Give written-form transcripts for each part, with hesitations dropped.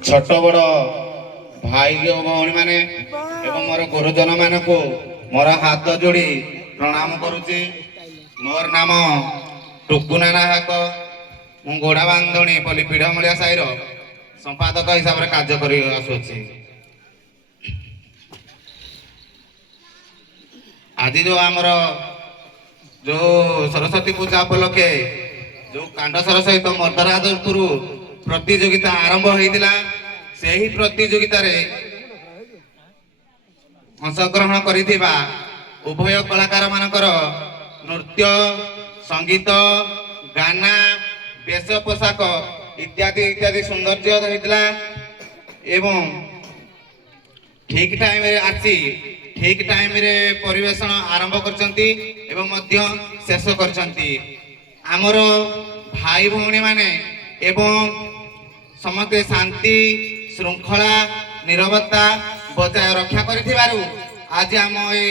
छोट बड़ भाई भौणी माने एवं मोर गुरुजन मानक मोर हाथ जोड़ी प्रणाम करुची। मोर नाम टुकुना नाहक। मु गोड़ा बांधणी पल्ली पीढ़मूलिया साईर संपादक हिसाब से कार्य कर आज जो आमर जो सरस्वती पूजा उपलक्षे जो कांडसर सहित मर्दराजपुर प्रतियोगिता आरंभ होता से ही प्रतियोगिता अंशग्रहण करिथिबा उभय कलाकार मानकर नृत्य संगीत गाना वेश पोशाक इत्यादि इत्यादि सौंदर्य होता एवं ठीक टाइम रे आसी ठीक टाइम रे परिवेशन आरंभ करचंती एवं मध्य शेष करचंती। आमर भाई भौणी माने एवं समस्त शांति श्रृंखला निरवता बजाय रक्षा करिथिबारु आज आम ए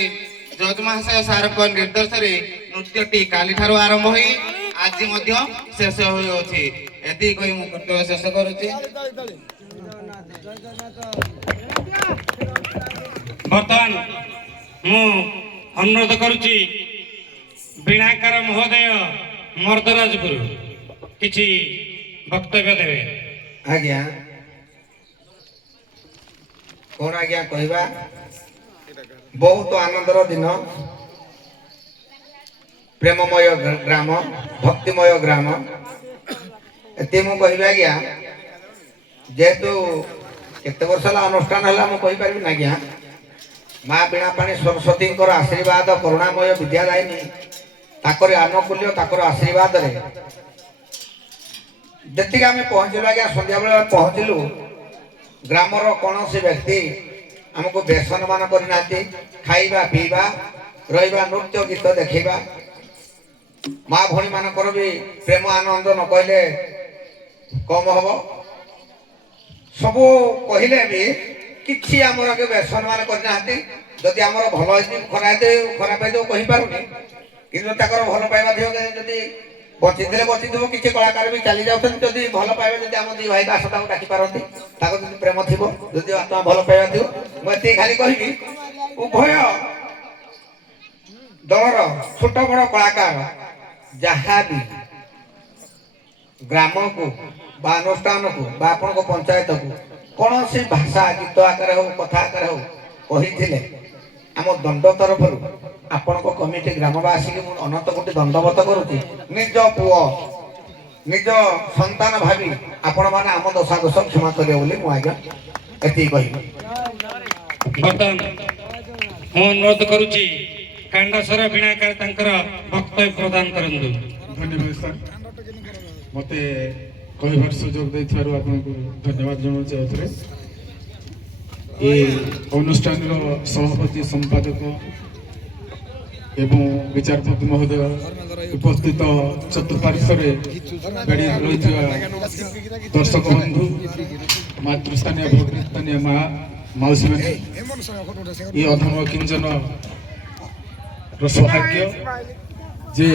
जज महाशय सार को निर्देश रे नृत्यटी काली ठारो आरंभ होई आज मध्य शेष होई अछि। एति कहि मु कर्तव्य शेष करूची। बर्तमान मु अनुरोध करुची बीणाकार महोदय मर्दराजपुर किछि वक्तव्य देवे। आज्ञा कौन आज्ञा कहवा बहुत आनंदर दिन प्रेममय ग्राम भक्तिमय ग्राम एते मु कहबा आज्ञा जेहेतु केते वर्ष अनुष्ठान है मुझे पारि आज्ञा माँ बीणा पाणी सरस्वती आशीर्वाद करुणामय विद्यादायिनी ताकर आनुकूल्य ताकर आशीर्वाद रे जी आम पहुँचलु आज्ञा संध्या बेला पहुँचलु ग्रामर कौन से व्यक्ति आमको बेसन मान करना खाइबा पीवा रहिबा नृत्य गीत देखा माँ भणी मानकर भी प्रेम आनंद न कहले कम हम सबू कहले भी किसी आमर के बेसन मान करना जदि आमर भल खराब कही पारुनी कि भल पाइबा जदि बची किसी कलाकार भी चली जाऊँ जदि भल पाइबा जदि आम दी भाई आस डाकी पारती जदि प्रेम थी जदि आत्मा भल पाइबा थी मुझे खाली कहि उभय दलर छोट बड़ कलाकार जहाँ भी ग्राम को अनुष्ठान को आपण पंचायत को कौन सी भाषा गीत आकार हो कथा आकार हो कही आम दंड तरफ आपण कमिटी ग्रामवासी की अनंत कोटि दंडवत करुच्ची निज पुओ निज संतान भावी आपण मैंने आम दशा दोष क्षमा करेंगे बोली मुझे एति कहि। बर्तमान मु अनुरोध करुच्ची कांडसर बीणाकार तांकर वक्तव्य प्रदान करंदु। धन्यवाद सर मते कहबार सुजोग देथिबारु आपनको धन्यवाद जणाउछि। आउथरे ए अनुष्ठान रो सभापति संपादक एवं विचारपति महोदय उपस्थित चतुर्पार्श्व गाड़ी रही दर्शक बंधु मातृस्थानीय भगिनीस्थानीय माँ मौसी मैंने ये अधम किंजन सौभाग्य जे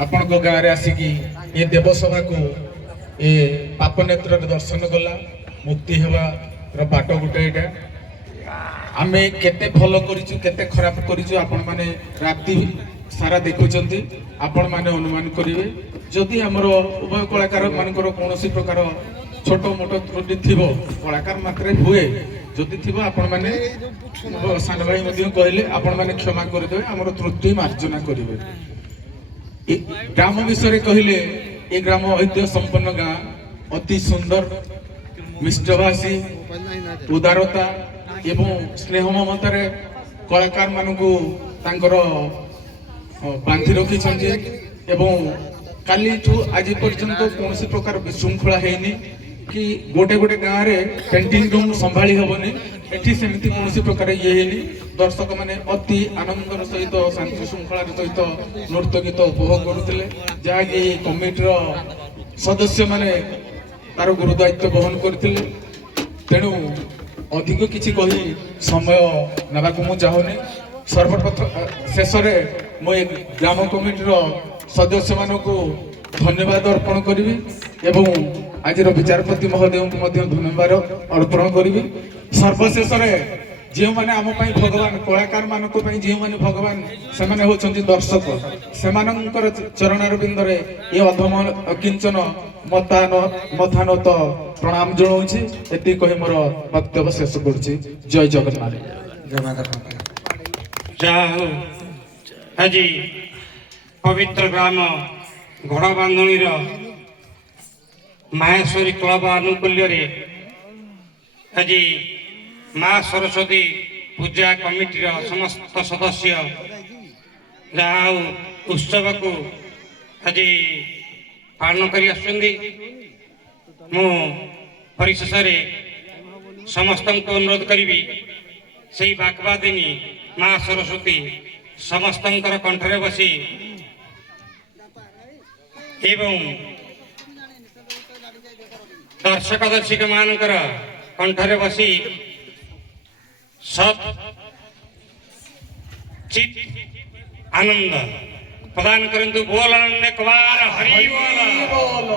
आपण गाँव आसिकी ये देवसभा को ये पाप नेत्र दर्शन गला मुक्ति हवा बाट गोटे यहाँ आम केते भल करते खराब आपण माने राति सारा देखुंत आपण माने अनुमान करेंगे जदि आमर उभय कलाकार मानकर कौन प्रकार छोट मोट त्रुटि थी कलाकार मात्रे हुए जदि थी आपण मैंने सान भाई कहले आपण मैंने क्षमा करदे आमर त्रुटि मार्जना करेंगे। ग्राम विषय कहले ये ग्राम ऐतिह्य संपन्न गाँ अति सुंदर मिष्टभाषी उदारता एवं स्नेह ममतार कलाकार मानू बांधि रखी एवं काली आज पर्यंत कौन प्रकार विशृंखला है कि गोटे गोटे गाँव में पेंटिंग रूम संभाली हेनी एटी सेमती कौन प्रकार ये है दर्शक मैंने अति आनंदर सहित शांति श्रृंखलार सहित नृत्य गीत उपभोग करुले जहाँकि कमिटर सदस्य मैंने तार गुरुदायित्व बहन करते तेणु अधिक किसी कही समय नाक मुझे चाहूनी सर्वप्रथम शेष में ग्राम कमिटर सदस्य मानक ଧନ୍ୟବାଦ ଅର୍ପଣ କରିବି ଏବଂ ଆଜିର ବିଚାରପତି ମହୋଦୟଙ୍କୁ ମଧ୍ୟ ଧନ୍ୟବାଦ ଅର୍ପଣ କରିବି। ସର୍ବଶେଷରେ ଯେଉଁମାନେ ଆମ ପାଇଁ ଭଗବାନ, କଳାକାର ମାନଙ୍କ ପାଇଁ ଯେଉଁମାନେ ଭଗବାନ, ସେମାନେ ହେଉଛନ୍ତି ଦର୍ଶକ। ସେମାନଙ୍କର ଚରଣାର ବିନ୍ଦରେ ଏ ଅଧମ କିଞ୍ଚନ ମଥାନତ ପ୍ରଣାମ ଜଣାଉଛି। ଏତିକି କହି ମୋର ବକ୍ତବ୍ୟ ଶେଷ କରୁଛି। ଜୟ ଜଗନ୍ନାଥ। ଯାହା ହଉ ଆଜି ପବିତ୍ର ଗ୍ରାମ ଘୋଡ଼ବାନ୍ଧଣୀର ମାହେଶ୍ୱରୀ କ୍ଲବ ଆନୁକୂଲ୍ୟରେ ଆଜି ମା ସରସ୍ୱତୀ ପୂଜା କମିଟିର ସମସ୍ତ ସଦସ୍ୟ ଯାହା ହଉ ଉତ୍ସବକୁ ଆଜି ପାଳନ କରି ଆସୁଛନ୍ତି। ମୁଁ ପରିଶେଷରେ ସମସ୍ତଙ୍କୁ ଅନୁରୋଧ କରିବି, ସେଇ ବାଗ୍ବାଦିନୀ ମା ସରସ୍ୱତୀ ସମସ୍ତଙ୍କର କଣ୍ଠରେ ବସି ଏବଂ ଦର୍ଶକ ଦର୍ଶିକା ମାନଙ୍କର କଣ୍ଠରେ ବସି ସତ୍ ଚିତ୍ ଆନନ୍ଦ ପ୍ରଦାନ କରନ୍ତୁ। ବୋଲ ଆନନ୍ଦ କବାର ହରି ବୋଲ,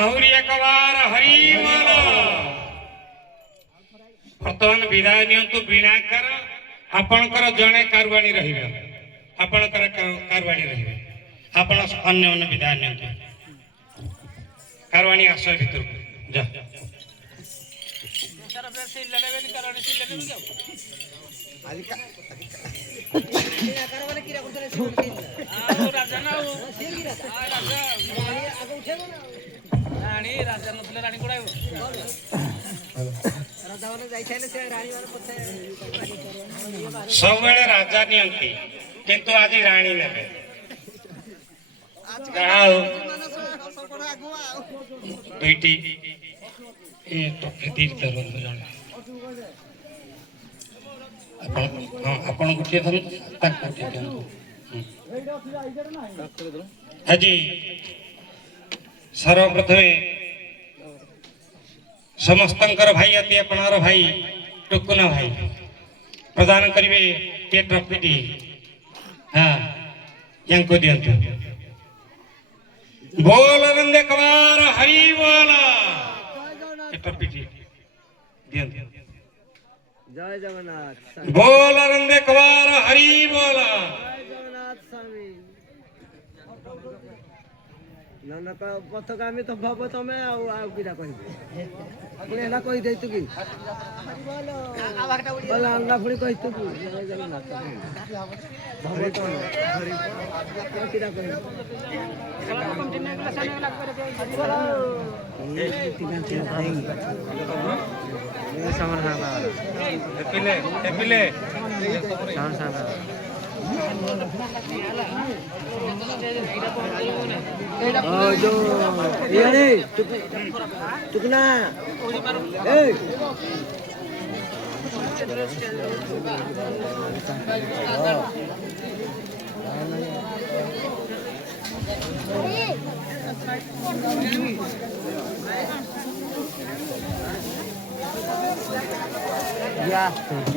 ଆହୁରି ଏକବାର ହରି ବୋଲ। ବର୍ତ୍ତମାନ ବିଦାୟ ନିଅନ୍ତୁ ବୀଣାକାର। ଆପଣଙ୍କର ଜଣେ କାରୁବାଣୀ ରହିବେ, ଆପଣଙ୍କର କାରୁବାଣୀ ରହିବେ। ଆପଣ ଅନ୍ୟ ବିଦାୟ ନିଅନ୍ତୁ। କାରୁବାଣୀ ଆସ ଭିତରକୁ ଯା। ସବୁବେଳେ ରାଜା ନିଅନ୍ତି କିନ୍ତୁ ଆଜି ରାଣୀ ନେବେ। ଦୁଇଟି ଜଣେ ଆପଣ ଗୋଟିଏ ଧରନ୍ତୁ, ତାକୁ ଗୋଟିଏ ଦିଅନ୍ତୁ। ଆଜି ସର୍ବପ୍ରଥମେ ସମସ୍ତଙ୍କର ଭାଇ ଅତି ଆପଣଙ୍କର ଭାଇ ଟୁକୁନା ଭାଇ ପ୍ରଦାନ କରିବେ ଏ ଟ୍ରଫିଟି। ହଁ, ୟାଙ୍କୁ ଦିଅନ୍ତୁ। ବୋଲ ଆନନ୍ଦ କବାର ହରି ବୋଲ। ଏ ଟ୍ରଫିଟି ଦିଅନ୍ତୁ। जय जगन्नाथ। बोल आनंद कबार हरि बोल। जय जगन्नाथ स्वामी। नानक पथगामी तो भव तमे आउ किरा कहिबे पुणी एला कहि देतु की बोल अल्लाह पुणी कहितु की जय जगन्नाथ भव तमे किरा कहिबे जो ये टुकना